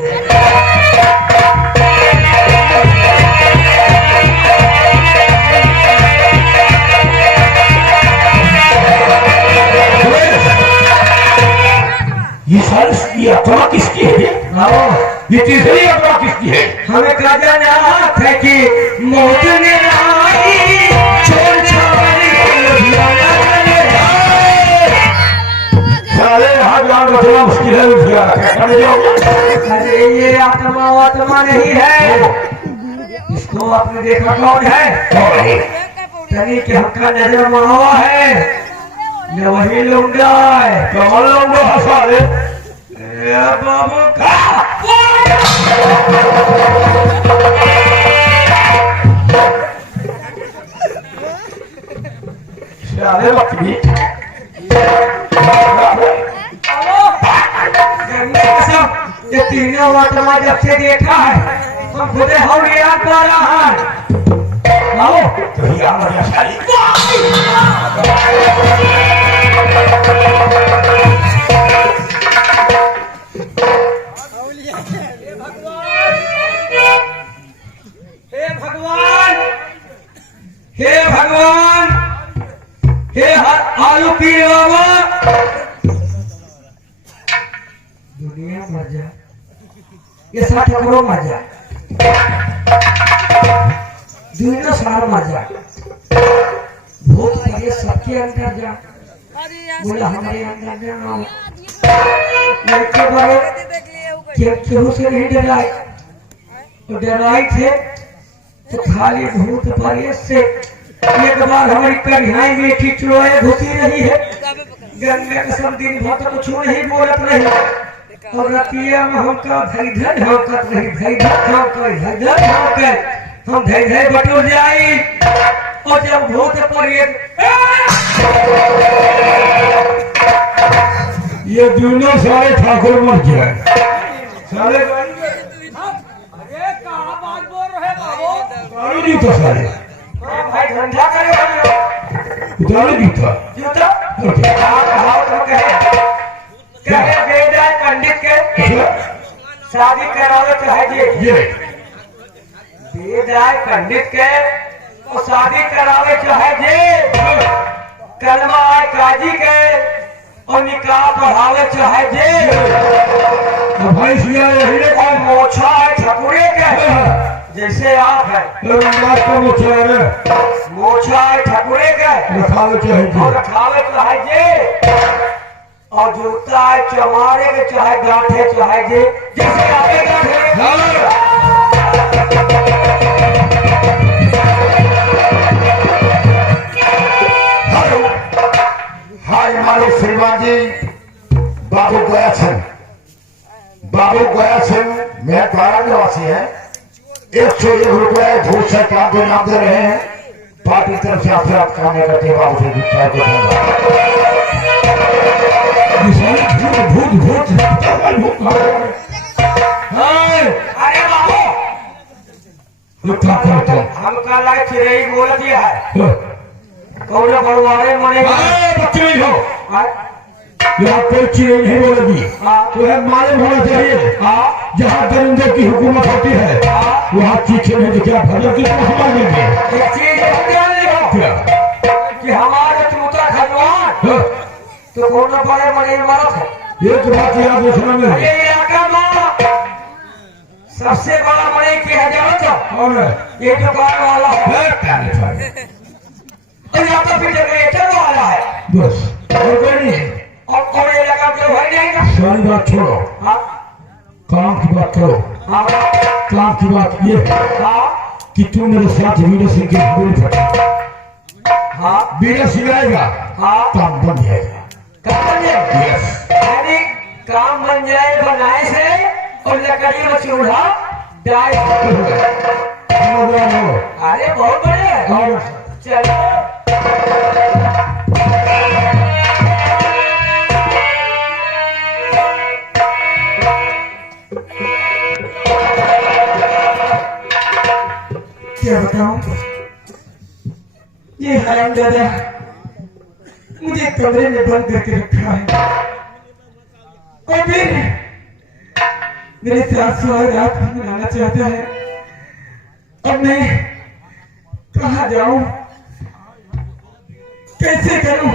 ये आत्मा किसकी है? ये तीसरी आत्मा किसकी है? हमें कहा जाना है कि मौत ने आई छोड़ सारे हाथ जान रखना मुश्किल है। अरे ये आत्मा नहीं है। इसको आपने देखा कौन है? तनी के हक्का नजर मावा है। ये वही लूंगा है। कौन लूंगा सारे? बाबू का सारे बकरी ये तीनों आत्मा जब से देखा है हम खुदे हम याद कर रहा है। आओ तो ही आ गया सारी। हे भगवान हे आलू पी बाबा दुनिया मर जाए ये 60 करोड़ मर जाए दुनिया सारा मर जाए भूत ये सबके अंदर जा बोला हमारे अंदर जाओ लड़के बड़े क्यों से नहीं डराए तो डराए थे तो खाली भूत परेश से एक बार हमारी कढ़ाई में खिचड़ोए घुसी रही है। गंगा का सब दिन भर कुछ नहीं बोलत नहीं और रतिया में हमका धैर्य ढोकत नहीं धैर्य हम धैर्य बटुर जाई और जब भूत परेश ये दोनों सारे ठाकुर मर जाए सारे। नहीं तो सारे भाई धंधा करे उतारे जूता जूता बेदाय पंडित के शादी करावे तो है ये बेदाय पंडित के और शादी करावे तो है जे कलमा काजी के और निकाह पढ़ावे तो है जे भाई सिया यही ने और मोछा ठकुरे के जैसे आप है मोछा ठकुरे का और रखावे चाहे जे और जूता चमारे के चाहे गांठे चाहे जे जैसे आगे गांठे हाय हमारे श्रीमाजी बाबू गया छन मैं द्वारा निवासी है। 101 रुपए भूत से काम के नाम दे रहे हैं। पार्टी तरफ से आपसे आप काम नहीं करते बाबू से भूत अरे बाबू हम कल आए चिड़ई बोल दिया है कौन बड़वाड़े मने बच्चे नहीं हो यहाँ कोई चीज नहीं बोलेगी तो है मालूम होना चाहिए जहाँ दरिंदे की हुकूमत होती है वहाँ चीखे नहीं दिखा भजन की तरफ मांगेंगे। एक चीज कि हमारे चूता खनवान तो कौन बड़े मने इमारत है एक बात याद रखना में ये इलाका में सबसे बड़ा मने की हजारत और ये दुकान वाला है और यहाँ तो फिर जनरेटर वाला है बस और कोई नहीं है। और कौन इलाका में भाई जाएगा सारी बात छोड़ो हाँ काम की बात करो। हाँ काम की बात ये हाँ कि तू मेरे साथ वीर सिंह के बोल फटा हाँ वीर सिंह आएगा हाँ काम बन जाएगा। काम बन जाए यस यानी काम बन जाए बनाए से और लकड़ी में चूल्हा डाल अरे बहुत बढ़िया चलो क्या बताऊं ये हराम दादा मुझे कमरे में बंद करके रखा है और फिर मेरे साथ सुहाग रात भी मनाना चाहता है। अब मैं कहाँ जाऊं, कैसे करूं?